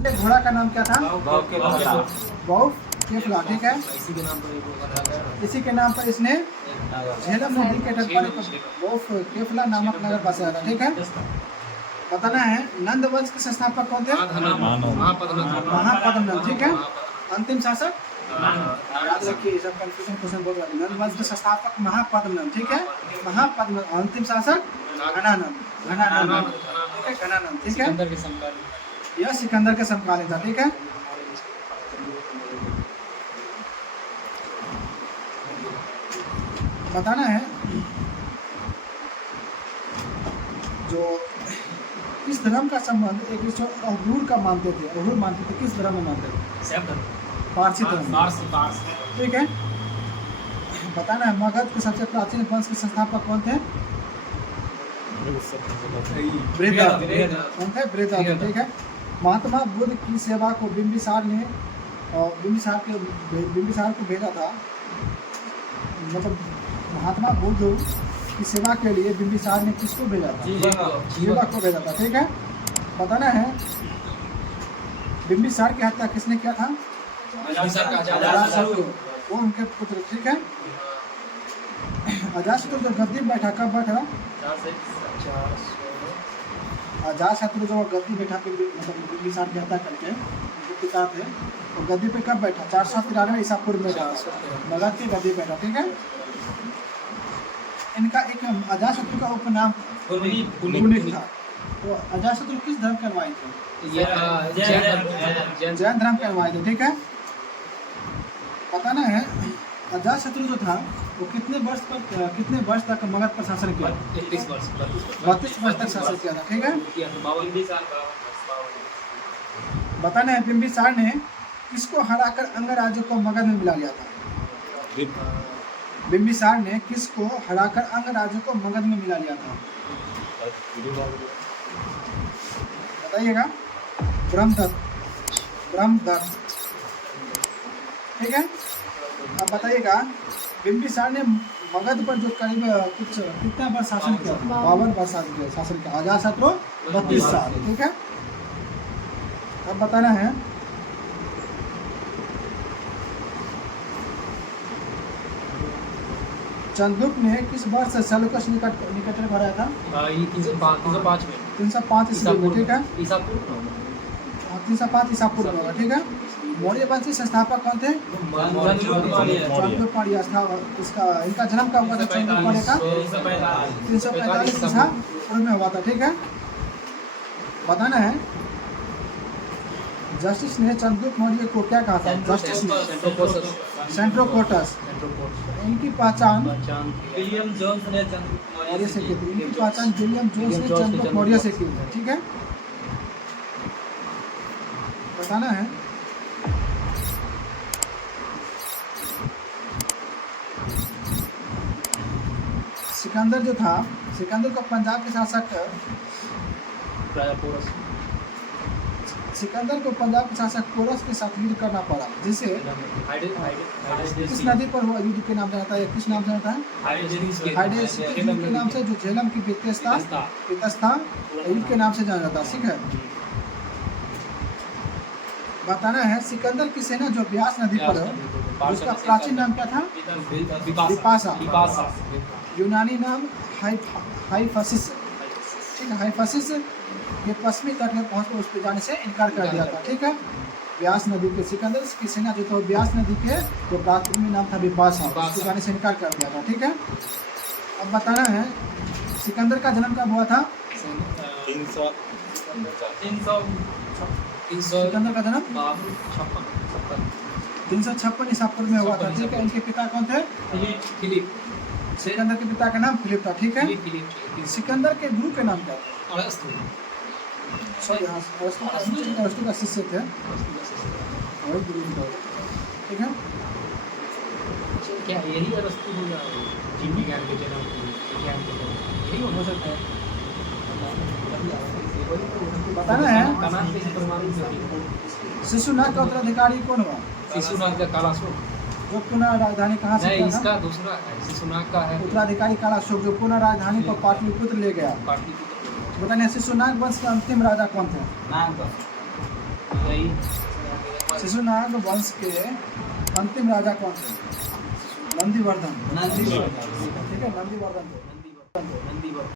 घोड़ा का नाम क्या था? बहु केफला, ठीक है। इसी के नाम पर इसने झेलम नदी के तट पर बहु केफला नामक नगर बसाया था, ठीक है। बताना है नंद वंश के संस्थापक कौन थे? महापद्मनंद, ठीक है। अंतिम शासक याद रखिए, सब कंफ्यूजन क्वेश्चन बहुत है। नंद वंश के संस्थापक महापद्मनंद, ठीक है। महापद्मनंद। अंतिम शासक घनानंद, ठीक है, घनानंद, ठीक है। यह सिकंदर के समकालीन था, ठीक है। बताना है जो किस धर्म का संबंध एक दूसरे अहुर का मानते थे, अहुर मानते थे, किस धर्म में मानते थे? पारसी धर्म, ठीक है। बताना है मगध के सबसे प्राचीन वंश के संस्थापक कौन थे? बृहदारण्य, ठीक है। महात्मा बुद्ध की सेवा को बिंबिसार ने बिंबिसार को भेजा था, मतलब महात्मा बुद्ध की सेवा के लिए बिंबिसार ने किसको भेजा था? जीवा को भेजा था, ठीक है। बताना है बिंबिसार की हत्या किसने किया था? अजातशत्रु, वो उनके पुत्र, ठीक है। अजातशत्रु जो गद्दी बैठा, कब बैठा? अजातशत्रु जो गद्दी बैठा के मतलब बिंबिसार की हत्या करके उनके पिता थे, तो गद्दी पे कब बैठा? 493 ईसा पूर्व में मगध की गद्दी बैठा, ठीक है। इनका एक अजातशत्रु का उपनाम पुनिक था। तो अजातशत्रु किस धर्म के अनुयायी थे? जैन धर्म के अनुयायी थे, ठीक है। बताना है अजातशत्रु जो था वो कितने वर्ष तक मगध पर शासन किया? 32 वर्ष तक शासन किया था, ठीक है। बताना है बिंबिसार ने किसको हराकर अंग राज्य को मगध में मिला लिया था? बिंबिसार ने किसको हराकर अंग राज्य को मगध में मिला लिया था? बताइएगा। ब्रह्मदत्त, ठीक है। अब बताइएगा बिंबिसार ने मगध पर जो करीब कितना वर्ष शासन किया? 52 वर्ष शासन किया। अजातशत्रु 32 साल, ठीक है। अब बताना है चंद्रगुप्त ने किस वर्ष से सेल्यूकस निकट में भराया था? 305 ईस्वी में, ठीक है। 305 ईसा पूर्व होगा, ठीक है। मौर्य वंश के संस्थापक कौन थे? चंद्रगुप्त मौर्य। इसका इनका जन्म कब हुआ था? चंद्रगुप्त मौर्य का 345 ईसा पूर्व में हुआ था, ठीक है। बताना है जस्टिस ने चंद्रगुप्त मौर्य को क्या कहा था? जस्टिस ने सेंट्रोकोटस। इनकी पहचान विलियम जोन्स ने चंद्रगुप्त मौर्य से की थी। इनकी पहचान विलियम जोन्स ने चंद्रगुप्त मौर्य से की थी, ठीक है। बताना है सिकंदर जो था, सिकंदर को पंजाब के शासक सिकंदर को पंजाब के शासक पोरस के साथ युद्ध करना पड़ा, जिसे किस नदी पर हुआ युद्ध के नाम से जाता है? किस नाम से जाता है? हाइडेस के नाम से, जो झेलम की वित्तस्था युद्ध के नाम से जाना जाता है, ठीक है। बताना है सिकंदर की सेना जो ब्यास नदी पर है उसका प्राचीन नाम क्या था? विपाशा। यूनानी नाम हाइफसिस, ठीक है। हाइफसिस के पश्चिमी तट में पहुंच उस पर जाने से इनकार कर दिया था, ठीक है। ब्यास नदी के सिकंदर की सेना जो तो ब्यास नदी के जो प्राचीन नाम था विपाशा, उसके जाने से इनकार कर दिया था, ठीक है। अब बताना है सिकंदर का जन्म कब हुआ था? 300 सिकंदर का जन्म 356 ईसा पूर्व में हुआ था, ठीक है। इनके पिता कौन थे? फिलिप। सिकंदर के पिता का नाम फिलिप था, ठीक है। सिकंदर के गुरु के नाम क्या था? अरस्तु का शिष्य थे, ठीक है। क्या यही अरस्तु होगा जीव विज्ञान के जन्म यही हो सकता है? बताना है शिशुनाग का उत्तराधिकारी कौन हुआ? शिशुनाग का कालाशोक, जो पुनः राजधानी कहाँ से? नहीं, इसका दूसरा शिशुनाग का है उत्तराधिकारी कालाशोक, जो पुनः राजधानी को पाटलिपुत्र ले गया। बताने शिशुनाग वंश के अंतिम राजा कौन थे? शिशुनाग वंश के अंतिम राजा कौन थे? नंदीवर्धन। नंदीवर्धन। ठीक है, नंदीवर्धन थे। नंदीवर्धन।